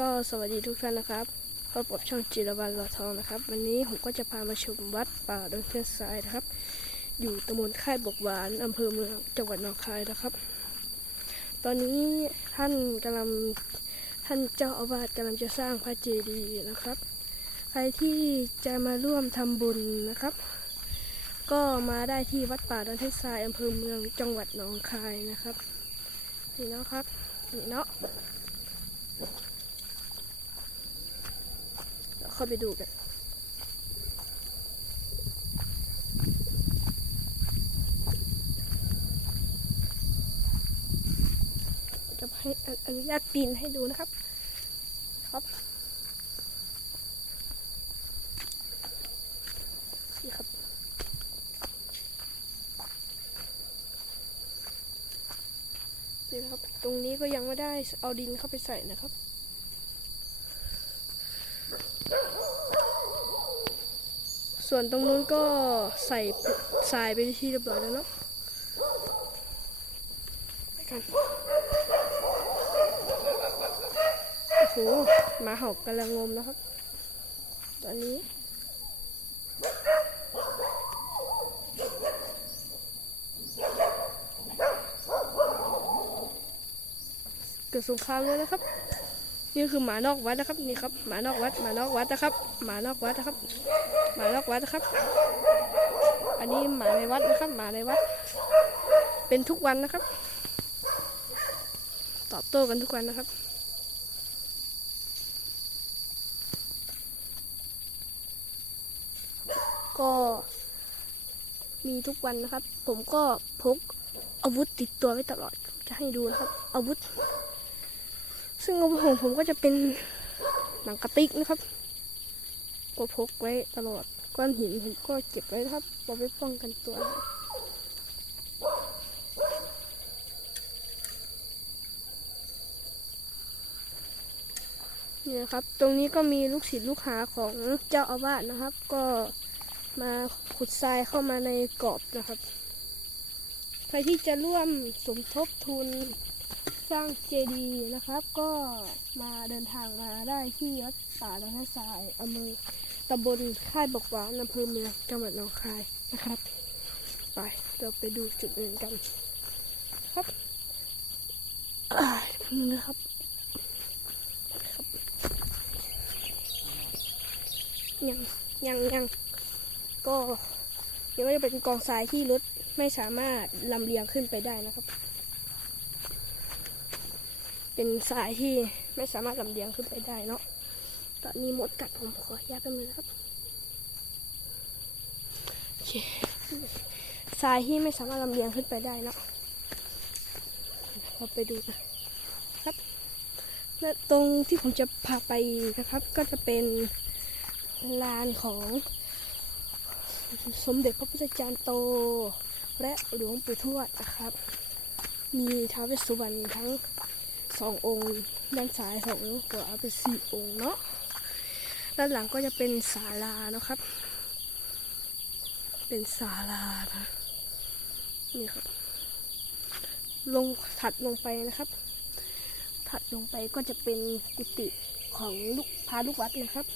ก็สวัสดีทุกท่านนะครับพบกับช่องจิรวันหล่อทองนะครับ วันนี้ผมก็จะพามาชมวัดป่าดอนเทียนทรายนะครับ อยู่ตำบลค่ายบกหวานอำเภอเมืองจังหวัดหนองคายนะครับ ตอนนี้ท่านกำลังท่านเจ้าอาวาสกำลังจะสร้างพระเจดีย์นะครับ ใครที่จะมาร่วมทำบุญนะครับ ก็มาได้ที่วัดป่าดอนเทียนทรายอำเภอเมืองจังหวัดหนองคายนะครับนี่เนาะครับนี่เนาะ เข้าไปดูกันจะให้อนุญาตปีนให้ดูนะครับ ครับนี่ครับนี่ครับ ตรงนี้ก็ยังไม่ได้เอาดินเข้าไปใส่นะครับ ส่วนตรงนู้นก็ใส่ทรายไปที่เรียบร้อยแล้วเนาะไปกันโอ้โหมาห่ากำลังงมนะครับ ตอนนี้เกิดสงครามเลยนะครับ นี่คือหมานอกวัดนะครับนี่ครับหมานอกวัดหมานอกวัดนะครับหมานอกวัดนะครับหมานอกวัดนะครับ อันนี้หมาในวัดนะครับหมาในวัด เป็นทุกวันนะครับ ตอบโต้กันทุกวันนะครับก็มีทุกวันนะครับ ผมก็พกอาวุธติดตัวไว้ตลอด จะให้ดูนะครับ อาวุธ ซึ่งอาวุธของผมก็จะเป็นหนังกระติกนะครับ ก็พกไว้ตลอด ก้อนหินผมก็เก็บไว้ครับเอาไว้ป้องกันตัวนี่นะครับ ตรงนี้ก็มีลูกศิษย์ลูกหาของเจ้าอาวาสนะครับ ก็มาขุดทรายเข้ามาในกรอบนะครับ ใครที่จะร่วมสมทบทุน สร้างเจดีย์นะครับ ก็มาเดินทางมาได้ที่วัดป่าดอนทรายอำเภอตำบลค่ายบกหวานอำเภอเมืองจังหวัดหนองคายนะครับ ไปเราไปดูจุดอื่นกันครับอ่านี่นะครับครับยังยังยังก็ยังไม่ได้เป็นกองทรายที่รถไม่สามารถลำเลียงขึ้นไปได้นะครับ เป็นทรายที่ไม่สามารถลำเลียงขึ้นไปได้เนาะ ตอนนี้มดกัดผมขออนุญาตแป๊บนึงนะครับโอเคทรายที่ไม่สามารถลำเลียงขึ้นไปได้เนาะเราไปดูกันครับและตรงที่ผมจะพาไปนะครับ ก็จะเป็นลานของสมเด็จพระพุทธจารย์โต และหลวงปู่ทวดนะครับ มีท้าวเวสสุวรรณทั้ง สององค์ด้านซ้ายสองขวาเป็นสี่องค์เนาะด้านหลังก็จะเป็นศาลานะครับ เป็นศาลานะนี่ครับ ลงถัดลงไปนะครับ ถัดลงไปก็จะเป็นกุฏิของลูกพาลูกวัดนะครับ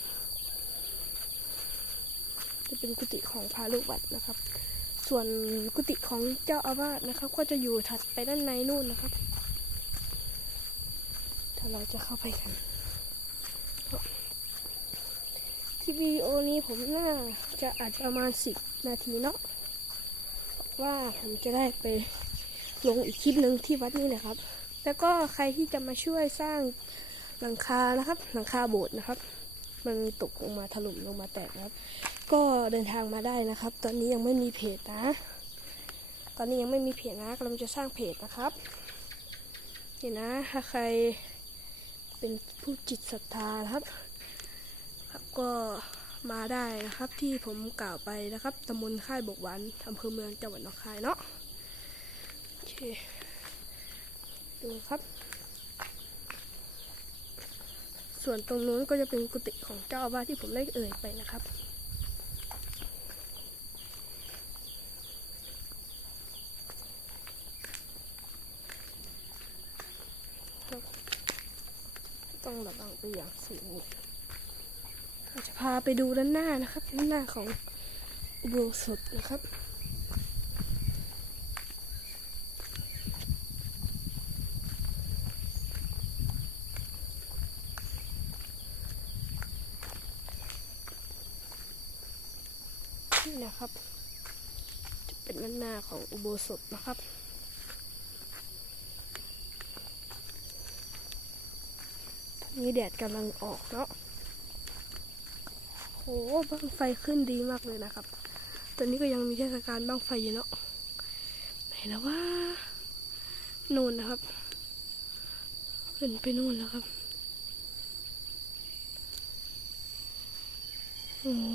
จะเป็นกุฏิของพาลูกวัดนะครับ ส่วนกุฏิของเจ้าอาวาสนะครับ ก็จะอยู่ถัดไปด้านในนู่นนะครับ เราจะเข้าไปกันทีวิดีโอนี้ผมน่าจะอาจจะประมาณสิบนาทีเนาะว่าผมจะได้ไปลงอีกคลิปหนึ่งที่วัดนี้นะครับ แล้วก็ใครที่จะมาช่วยสร้างหลังคานะครับ หลังคาโบสถ์นะครับ มันตกลงมาถล่มลงมาแตกนะครับ ก็เดินทางมาได้นะครับ ตอนนี้ยังไม่มีเพจนะ ตอนนี้ยังไม่มีเพจนะกำลังจะสร้างเพจนะครับนี่นะถ้าใคร เป็นผู้จิตศรัทธานะครับ ครับก็มาได้นะครับที่ผมกล่าวไปนะครับตำบลค่ายบกหวานอำเภอเมืองจังหวัดหนองคายเนาะโอเคดูครับ ส่วนตรงนู้นก็จะเป็นกุฏิของเจ้าอาวาสที่ผมได้เอ่ยไปนะครับ ต้องระวังไปอย่างสูงเราจะพาไปดูด้านหน้านะครับด้านหน้าของอุโบสถนะครับนี่นะครับ จะเป็นด้านหน้าของอุโบสถนะครับ นี่แดดกำลังออกเนาะโหบั้งไฟขึ้นดีมากเลยนะครับ ตอนนี้ก็ยังมีเทศกาลบั้งไฟอยู่เนาะไหนแล้วว่านู่นนะครับขึ้นไปนู่นแล้วครับโอ้โห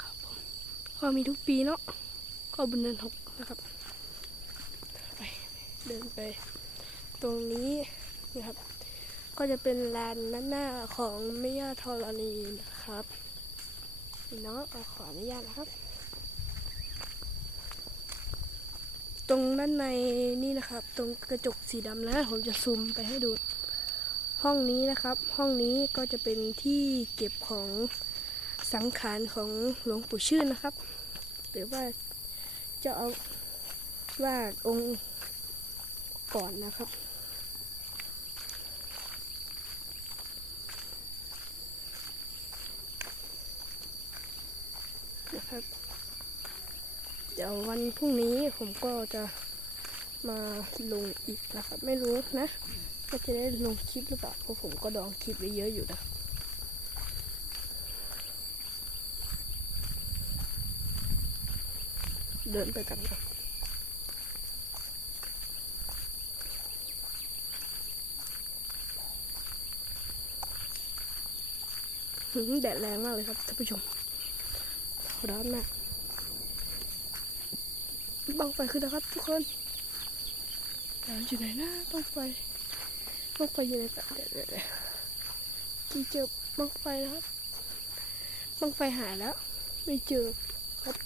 ครับผมก็มีทุกปีเนาะก็บุญเดือนหกนะครับไปเดินไป ตรงนี้ นะครับ ก็จะเป็นลานด้านหน้าของแม่ย่าธรณีนะครับเนาะขออนุญาตนะครับ ตรงด้านในนี่นะครับ ตรงกระจกสีดำนะผมจะซูมไปให้ดู ห้องนี้นะครับ ห้องนี้ก็จะเป็นที่เก็บของสังขารของหลวงปู่ชื่นนะครับ หรือว่าจะเอาวาดองค์ก่อนนะครับ ครับ เดี๋ยววันพรุ่งนี้ผมก็จะมาลงอีกนะครับ ไม่รู้นะว่าจะได้ลงคลิปหรือเปล่าเพราะผมก็ดองคลิปไว้เยอะอยู่นะเดินไปกันนะหืมแดดแรงมากเลยครับท่านผู้ชม ร้อนมากบังไฟขึ้นนะครับทุกคนอยู่ไหนนะบังไฟบังไฟอยู่ไหนกันเดี๋ยวเดี๋ยวเดี๋ยวกี่เจอบังไฟนะครับบังไฟหายแล้ว ไม่เจอครับ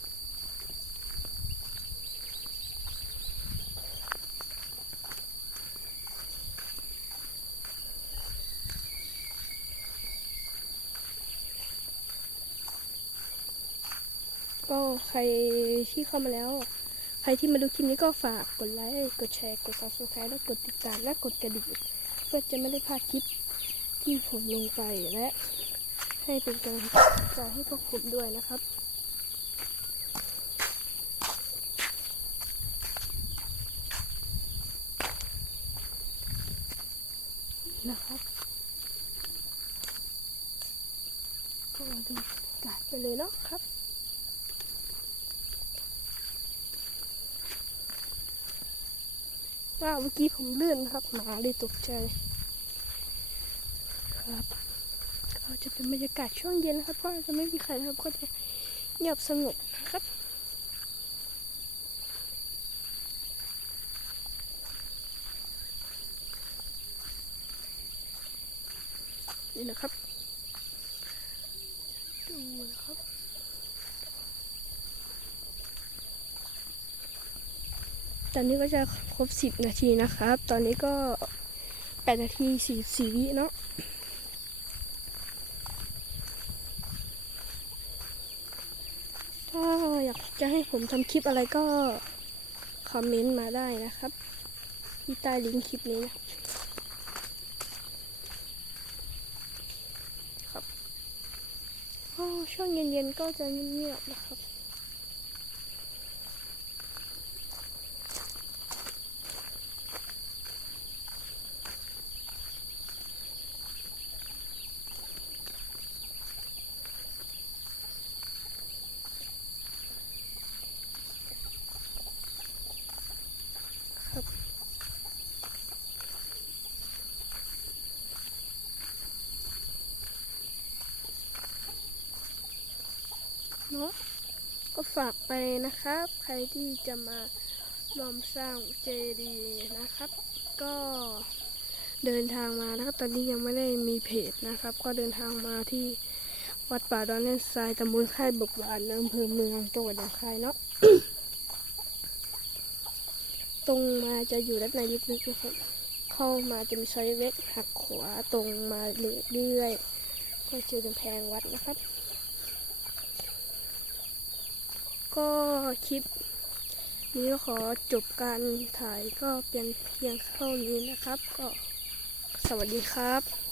ก็ใครที่เข้ามาแล้ว ใครที่มาดูคลิปนี้ก็ฝากกดไลค์กดแชร์กด subscribe และกดติดตามและกดกระดิ่งเพื่อจะไม่ได้พลาดคลิปที่ผมลงไปและ ให้เป็นกำลังใจให้พวกผมด้วยนะครับนะครับก็ดูกาศไปเลยเนาะครับ ว้าวเมื่อกี้ผมลื่นครับ หมาเลยตกใจ ครับก็จะเป็นบรรยากาศช่วงเย็นครับเพราะจะไม่มีใครครับก็จะเงียบสงบนะครับนี่นะครับ ดูนะครับ ตอนนี้ก็จะครบสิบนาทีนะครับ ตอนนี้ก็แปดนาทีสี่สี่วิเนาะถ้าอยากจะให้ผมทำคลิปอะไรก็ คอมเมนต์มาได้นะครับ ที่ใต้ลิงก์คลิปนี้นะครับช่วงเย็นๆก็จะเงียบๆนะครับ เนาะก็ฝากไปนะครับ ใครที่จะมาร่วมสร้างเจดีย์นะครับ ก็เดินทางมานะครับตอนนี้ยังไม่ได้มีเพจนะครับ ก็เดินทางมาที่วัดป่าดอนเล่นทรายตำบลค่ายบกหวานอำเภอเมืองจังหวัดหนองคายเนาะตรงมาจะอยู่ด้านในลึกๆนะครับ เข้ามาจะมีซอยเล็กหักขวาตรงมาเรื่อยๆก็เจอกำแพงวัดนะครับ ก็คลิปนี้ขอจบการถ่ายก็เพียงเพียงเท่านี้นะครับ ก็สวัสดีครับ